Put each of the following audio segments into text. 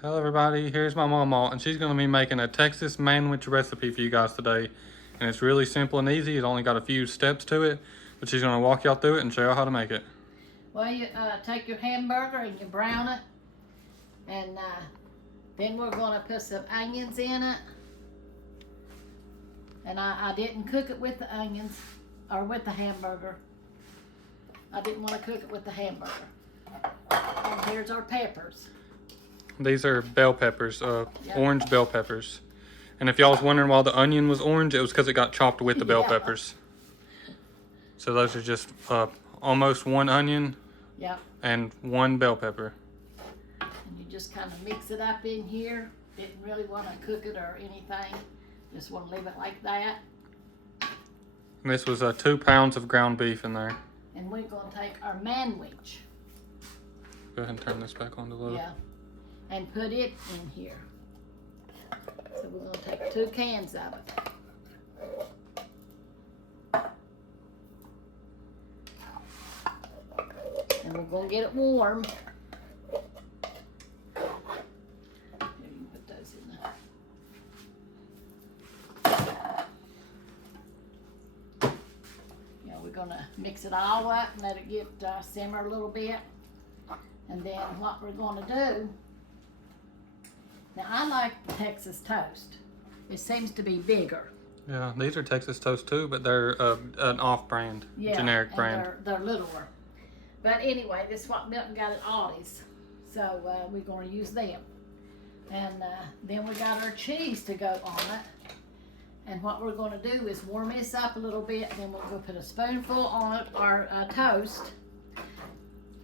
Hello everybody, here's my Mamaw, and she's going to be making a Texas manwich recipe for you guys today. And it's really simple and easy. It's only got a few steps to it, but she's going to walk y'all through it and show y'all how to make it. Well, you take your hamburger and you brown it, and then we're going to put some onions in it. And I didn't cook it with the onions, or with the hamburger. I didn't want to cook it with the hamburger. And here's our peppers. These are bell peppers, orange bell peppers. And if y'all was wondering why the onion was orange, it was because it got chopped with the bell peppers. So those are just almost one onion and one bell pepper. And you just kind of mix it up in here. Didn't really want to cook it or anything. Just want to leave it like that. And this was 2 pounds of ground beef in there. And we're going to take our manwich. Go ahead and turn this back on a little. Yeah. And put it in here. So we're going to take 2 cans of it. And we're going to get it warm. Here, you can put those in there. Yeah, we're going to mix it all up and let it get simmer a little bit. And then what we're going to do, now I like the Texas toast. It seems to be bigger. Yeah, these are Texas toast too, but they're an off-brand, generic brand. They're littler. But anyway, this is what Milton got at Aldi's. So we're going to use them. And then we got our cheese to go on it. And what we're going to do is warm this up a little bit. Then we're going to put a spoonful on our toast.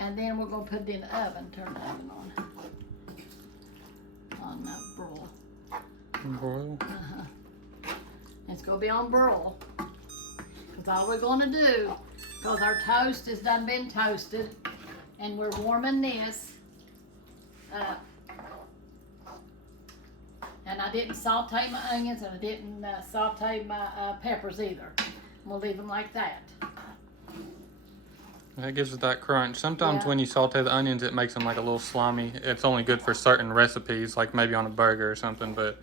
And then we're going to put it in the oven. Turn the oven on. On broil. Broil? It's going to be on broil. That's all we're going to do. Because our toast has done been toasted. And we're warming this up. And I didn't saute my onions and I didn't saute my peppers either. I'm going to leave them like that. That gives it that crunch. Sometimes when you saute the onions, it makes them like a little slimy. It's only good for certain recipes, like maybe on a burger or something, but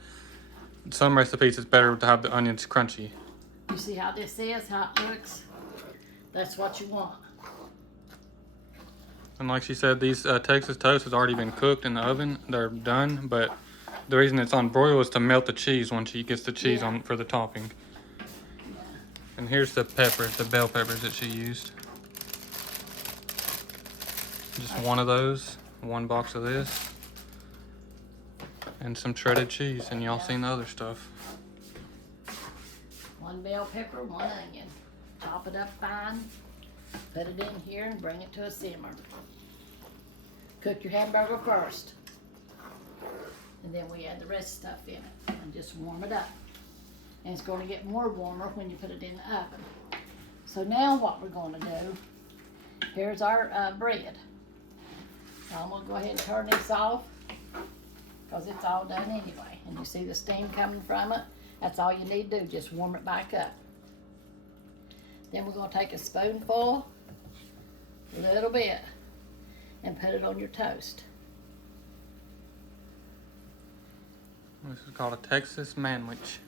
some recipes it's better to have the onions crunchy. You see how this is, how it looks? That's what you want. And like she said, these Texas toast has already been cooked in the oven. They're done, but the reason it's on broil is to melt the cheese once she gets the cheese on for the topping. And here's the peppers, the bell peppers that she used. Just one of those, one box of this, and some shredded cheese, and y'all seen the other stuff. 1 bell pepper, 1 onion. Chop it up fine, put it in here and bring it to a simmer. Cook your hamburger first. And then we add the rest of the stuff in it and just warm it up. And it's going to get more warmer when you put it in the oven. So now what we're going to do, here's our bread. So I'm going to go ahead and turn this off because it's all done anyway. And you see the steam coming from it? That's all you need to do, just warm it back up. Then we're going to take a spoonful, a little bit, and put it on your toast. This is called a Texas manwich.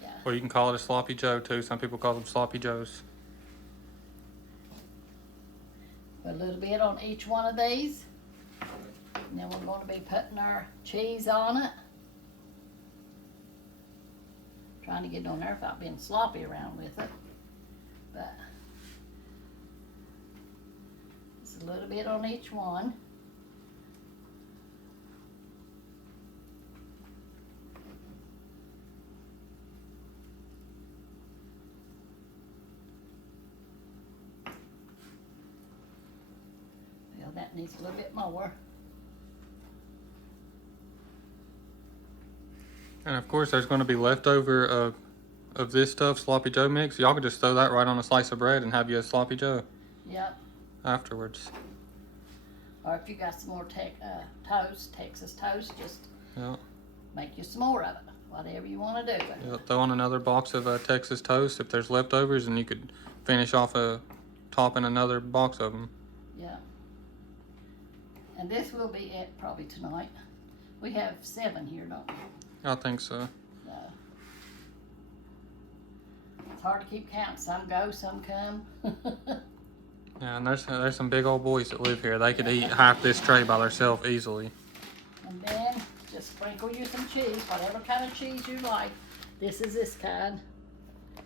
Yeah. Or you can call it a sloppy joe too. Some people call them sloppy joes. Put a little bit on each one of these. And then we're going to be putting our cheese on it. Trying to get it on there without being sloppy around with it. But it's a little bit on each one. Well, that needs a little bit more. And of course, there's going to be leftover of this stuff, sloppy joe mix. Y'all could just throw that right on a slice of bread and have you a sloppy joe. Yep. Afterwards. Or if you got some more toast, Texas toast, just make you some more of it. Whatever you want to do. Throw on another box of Texas toast if there's leftovers, and you could finish off topping another box of them. Yeah. And this will be it probably tonight. We have 7 here, don't we? I think so. No. It's hard to keep count. Some go, some come. Yeah, and there's some big old boys that live here. They could eat half this tray by themselves easily. And then just sprinkle you some cheese, whatever kind of cheese you like. This is this kind. So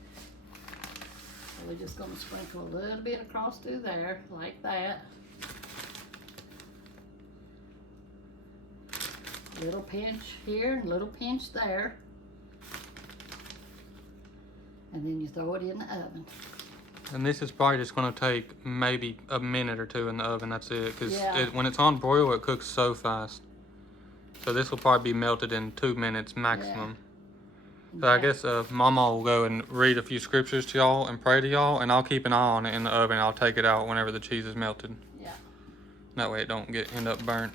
we're just going to sprinkle a little bit across through there, like that. Little pinch here and little pinch there. And then you throw it in the oven. And this is probably just going to take maybe a minute or 2 in the oven. That's it. Because Yeah. when it's on broil, it cooks so fast. So this will probably be melted in 2 minutes maximum. So I guess Mama will go and read a few scriptures to y'all and pray to y'all. And I'll keep an eye on it in the oven. I'll take it out whenever the cheese is melted. Yeah. That way it don't end up burnt.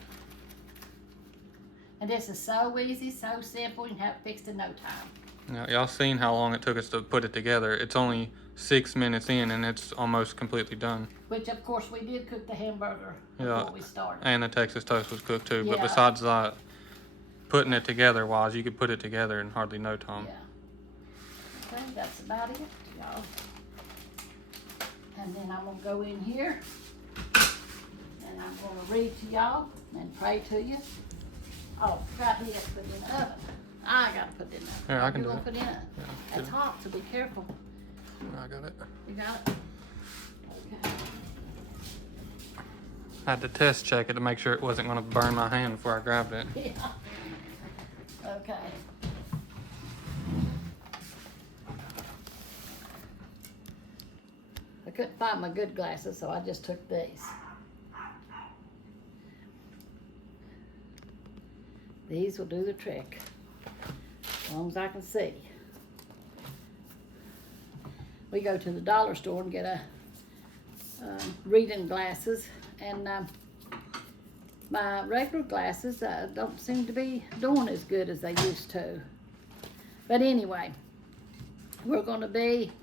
And this is so easy, so simple, you can have it fixed in no time. Now, y'all seen how long it took us to put it together. It's only 6 minutes in and it's almost completely done. Which, of course, we did cook the hamburger Yeah. before we started. And the Texas toast was cooked too. But Yeah. besides that, putting it together wise, you could put it together in hardly no time. Yeah. Okay, that's about it, y'all. And then I'm going to go in here and I'm going to read to y'all and pray to you. Oh, forgot he has to put it in the oven. I got to put it in the oven. Here, I can You're do gonna it. put it in it. Yeah, It's hot, so be careful. I got it. You got it? Okay. I had to test check it to make sure it wasn't going to burn my hand before I grabbed it. Yeah. Okay. I couldn't find my good glasses, so I just took these. These will do the trick, as long as I can see. We go to the dollar store and get a reading glasses, and my regular glasses don't seem to be doing as good as they used to. But anyway, we're going to be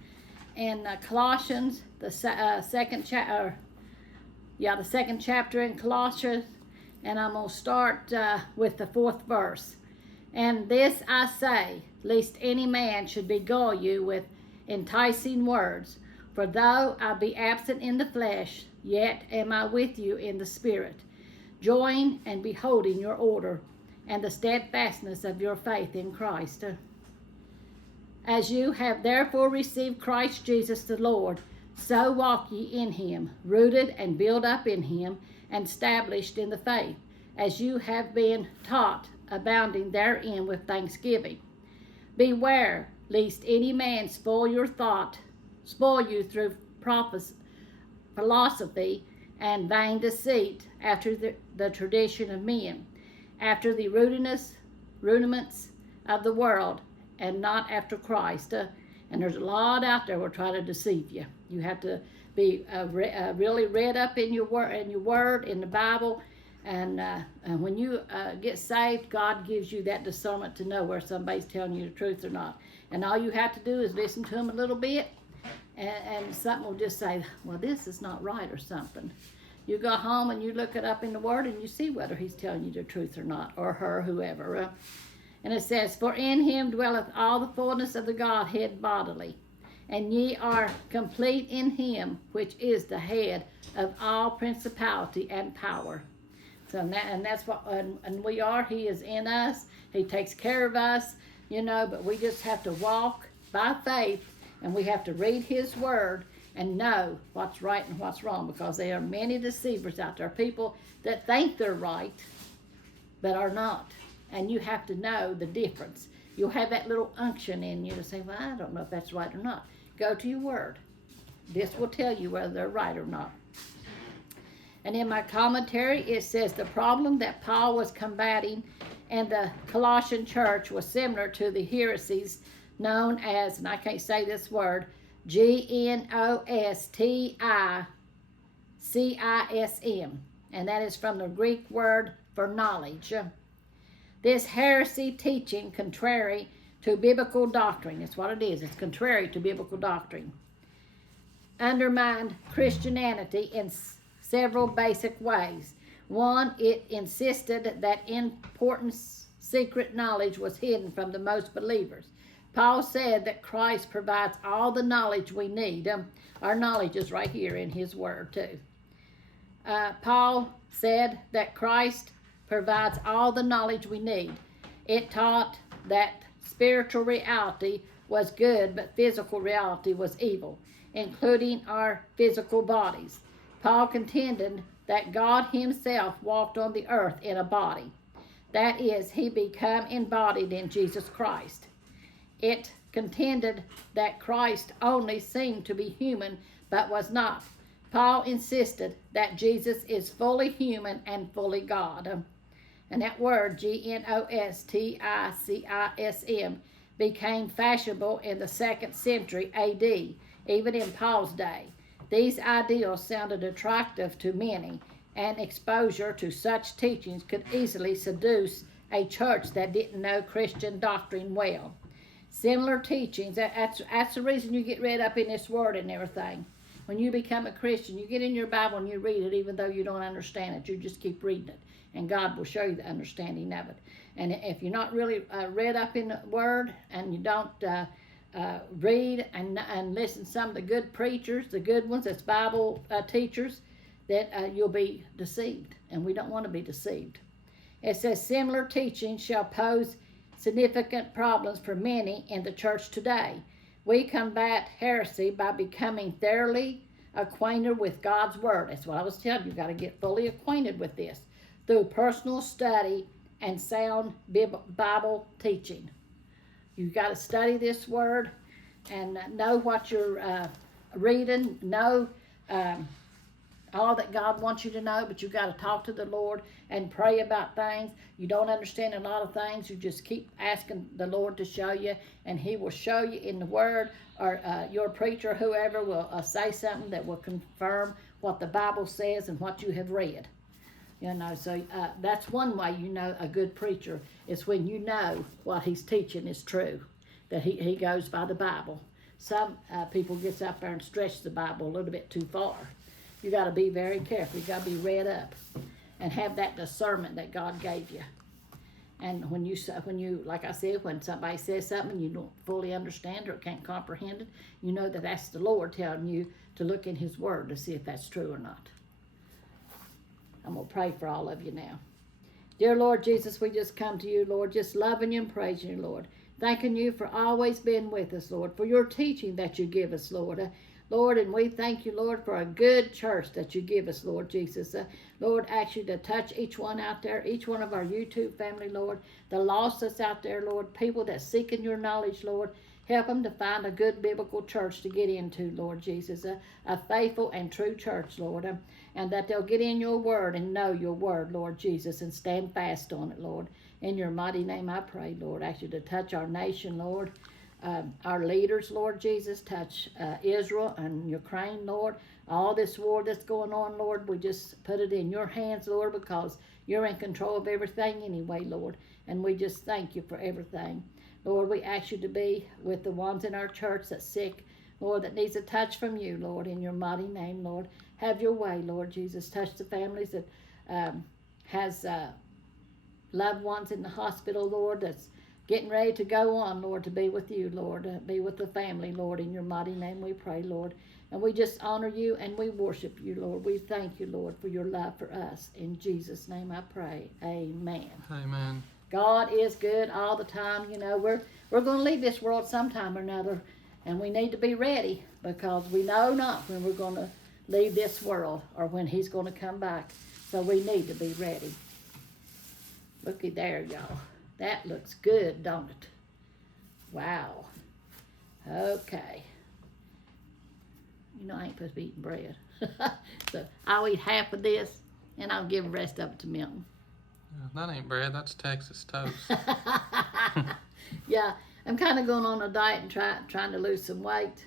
in Colossians, the second chapter. Yeah, the second chapter in Colossians, and I'm going to start with the 4th verse. And this I say, lest any man should beguile you with enticing words. For though I be absent in the flesh, yet am I with you in the spirit, joying and beholding your order, and the steadfastness of your faith in Christ. As you have therefore received Christ Jesus the Lord, so walk ye in him, rooted and built up in him, and established in the faith, as you have been taught, abounding therein with thanksgiving. Beware lest any man spoil you through philosophy and vain deceit, after the tradition of men, after the rudiments of the world, and not after Christ. And there's a lot out there will try to deceive you. You have to be really read up in your word, in the Bible, and when you get saved, God gives you that discernment to know where somebody's telling you the truth or not. And all you have to do is listen to them a little bit, and something will just say, well, this is not right, or something. You go home and you look it up in the Word, and you see whether he's telling you the truth or not, or her, whoever. And it says, for in him dwelleth all the fullness of the Godhead bodily, and ye are complete in him, which is the head of all principality and power. So that's what, and we are. He is in us. He takes care of us, but we just have to walk by faith, and we have to read his word and know what's right and what's wrong, because there are many deceivers out there, people that think they're right but are not. And you have to know the difference. You'll have that little unction in you to say, well, I don't know if that's right or not. Go to your word. This will tell you whether they're right or not. And in my commentary, it says the problem that Paul was combating in the Colossian church was similar to the heresies known as, and I can't say this word, Gnosticism. And that is from the Greek word for knowledge. This heresy teaching contrary to biblical doctrine, that's what it is, it's contrary to biblical doctrine, undermined Christianity in several basic ways. One, it insisted that important secret knowledge was hidden from the most believers. Paul said that Christ provides all the knowledge we need. Our knowledge is right here in his word too. Paul said that Christ provides all the knowledge we need. It taught that spiritual reality was good, but physical reality was evil, including our physical bodies. Paul contended that God himself walked on the earth in a body. That is, he became embodied in Jesus Christ. It contended that Christ only seemed to be human, but was not. Paul insisted that Jesus is fully human and fully God. And that word, Gnosticism, became fashionable in the 2nd century AD, even in Paul's day. These ideals sounded attractive to many, and exposure to such teachings could easily seduce a church that didn't know Christian doctrine well. Similar teachings, that's the reason you get read up in this word and everything. When you become a Christian, you get in your Bible and you read it, even though you don't understand it. You just keep reading it, and God will show you the understanding of it. And if you're not really read up in the Word, and you don't read and listen to some of the good preachers, the good ones, that's Bible teachers, that you'll be deceived, and we don't want to be deceived. It says, similar teaching shall pose significant problems for many in the church today. We combat heresy by becoming thoroughly acquainted with God's Word. That's what I was telling you. You've got to get fully acquainted with this through personal study and sound Bible teaching. You've got to study this Word and know what you're reading, know all that God wants you to know, but you've got to talk to the Lord and pray about things. You don't understand a lot of things, you just keep asking the Lord to show you, and he will show you in the Word, or your preacher, whoever, will say something that will confirm what the Bible says and what you have read. You know, so that's one way you know a good preacher, is when you know what he's teaching is true, that he goes by the Bible. Some people gets up there and stretch the Bible a little bit too far. You got to be very careful. You got to be read up and have that discernment that God gave you. And when you, like I said, when somebody says something you don't fully understand or can't comprehend it, you know that that's the Lord telling you to look in his Word to see if that's true or not. I'm going to pray for all of you now. Dear Lord Jesus, we just come to you, Lord, just loving you and praising you, Lord. Thanking you for always being with us, Lord, for your teaching that you give us, Lord. Lord, and we thank you, Lord, for a good church that you give us, Lord Jesus. Lord, ask you to touch each one out there, each one of our YouTube family, Lord. The lost that's out there, Lord, people that's seeking your knowledge, Lord. Help them to find a good biblical church to get into, Lord Jesus. A faithful and true church, Lord. And that they'll get in your word and know your word, Lord Jesus, and stand fast on it, Lord. In your mighty name I pray, Lord. I ask you to touch our nation, Lord. Our leaders, Lord Jesus, touch Israel and Ukraine, Lord. All this war that's going on, Lord, we just put it in your hands, Lord, because you're in control of everything anyway, Lord. And we just thank you for everything. Lord, we ask you to be with the ones in our church that's sick, Lord, that needs a touch from you, Lord, in your mighty name, Lord. Have your way, Lord Jesus. Touch the families that has loved ones in the hospital, Lord, that's getting ready to go on, Lord, to be with you, Lord. Be with the family, Lord. In your mighty name we pray, Lord. And we just honor you and we worship you, Lord. We thank you, Lord, for your love for us. In Jesus' name I pray. Amen. Amen. God is good all the time. You know, we're going to leave this world sometime or another, and we need to be ready, because we know not when we're going to leave this world or when he's going to come back. So we need to be ready. Looky there, y'all. That looks good, don't it? Wow. Okay. You know I ain't supposed to be eating bread. So I'll eat half of this, and I'll give the rest of it to Milton. That ain't bread, that's Texas toast. Yeah, I'm kind of going on a diet and trying to lose some weight.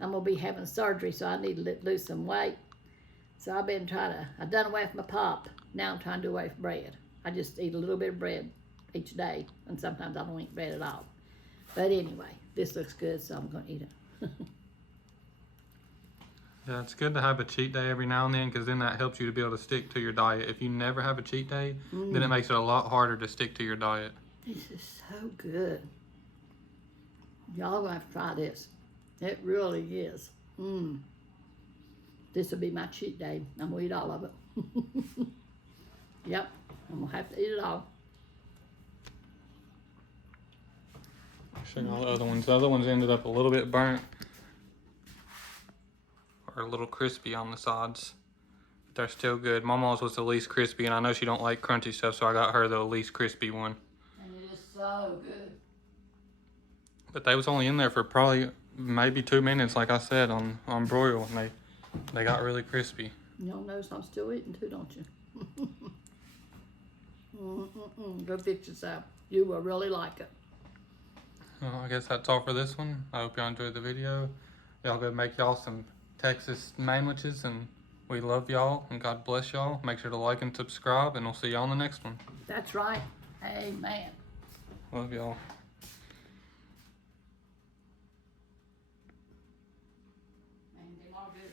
I'm going to be having surgery, so I need to lose some weight. So I've been I've done away with my pop. Now I'm trying to do away with bread. I just eat a little bit of bread each day, and sometimes I don't eat bread at all. But anyway, this looks good, so I'm going to eat it. Yeah, it's good to have a cheat day every now and then because then that helps you to be able to stick to your diet. If you never have a cheat day, then it makes it a lot harder to stick to your diet. This is so good. Y'all gonna have to try this. It really is. This will be my cheat day. I'm gonna eat all of it. Yep, I'm gonna have to eat it all. Show you all the other ones. The other ones ended up a little bit burnt or a little crispy on the sides. But they're still good. Mamaw's was the least crispy, and I know she don't like crunchy stuff, so I got her the least crispy one. And it is so good. But they was only in there for probably maybe 2 minutes, like I said, on broil, and they got really crispy. Y'all notice I'm still eating too, don't you? Go fix yourself. You will really like it. Well, I guess that's all for this one. I hope y'all enjoyed the video. Y'all go make y'all some Texas manwiches, and we love y'all, and God bless y'all. Make sure to like and subscribe, and we'll see y'all on the next one. That's right. Amen. Love y'all. Man, they all good.